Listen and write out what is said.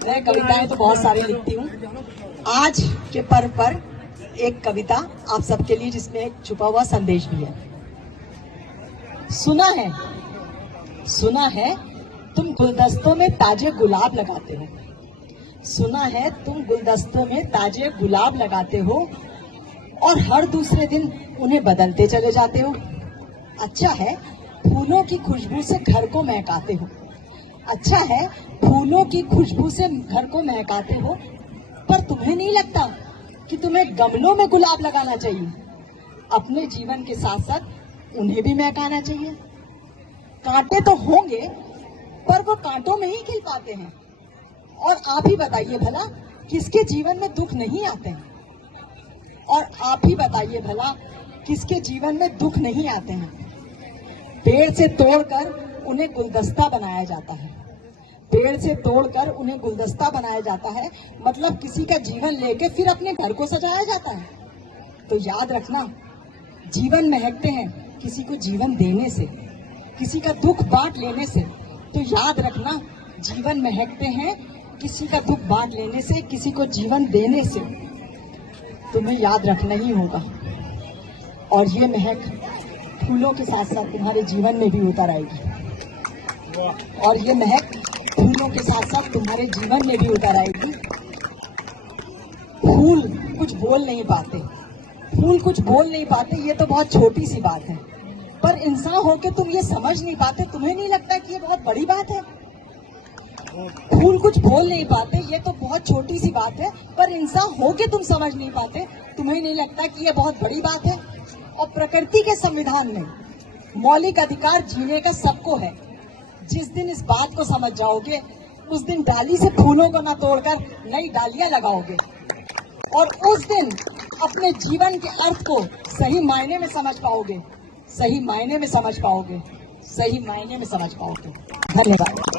मैं कविताएं तो बहुत सारी लिखती हूँ। आज के पर्व पर एक कविता आप सबके लिए, जिसमें एक छुपा हुआ संदेश भी है। सुना है तुम गुलदस्तों में ताजे गुलाब लगाते हो। सुना है तुम गुलदस्तों में ताजे गुलाब लगाते हो और हर दूसरे दिन उन्हें बदलते चले जाते हो। अच्छा है फूलों की खुशबू से घर को महकाते हो। अच्छा है फूलों की खुशबू से घर को महकाते हो, पर तुम्हें नहीं लगता कि तुम्हें गमलों में गुलाब लगाना चाहिए? अपने जीवन के साथ साथ उन्हें भी महकाना चाहिए। कांटे तो होंगे पर वो कांटों में ही खिल पाते हैं। और आप ही बताइए भला किसके जीवन में दुख नहीं आते हैं? और आप ही बताइए भला किसके जीवन में दुख नहीं आते हैं? पेड़ से तोड़कर उन्हें गुलदस्ता बनाया जाता है। पेड़ से तोड़कर उन्हें गुलदस्ता बनाया जाता है, मतलब किसी का जीवन लेके फिर अपने घर को सजाया जाता है। तो याद रखना, जीवन महकते हैं किसी को जीवन देने से, किसी का दुख बांट लेने से। तो याद रखना, जीवन महकते हैं किसी का दुख बांट लेने से, किसी को जीवन देने से। तुम्हें याद रखना ही होगा। और ये महक फूलों के साथ साथ तुम्हारे जीवन में भी उतर आएगी। और ये महक फूलों के साथ साथ तुम्हारे जीवन में भी उतर आएगी। फूल कुछ बोल नहीं पाते, फूल कुछ बोल नहीं पाते, ये तो बहुत छोटी सी बात है। पर इंसान होके तुम ये समझ नहीं पाते, तुम्हें नहीं लगता कि ये बहुत बड़ी बात है? फूल कुछ बोल नहीं पाते, ये तो बहुत छोटी सी बात है, पर इंसान होके तुम समझ नहीं पाते, तुम्हें नहीं लगता कि ये बहुत बड़ी बात है? और प्रकृति के संविधान में मौलिक अधिकार जीने का सबको है। जिस दिन इस बात को समझ जाओगे, उस दिन डाली से फूलों को न तोड़कर नई डालियां लगाओगे। और उस दिन अपने जीवन के अर्थ को सही मायने में समझ पाओगे, सही मायने में समझ पाओगे, सही मायने में समझ पाओगे। धन्यवाद।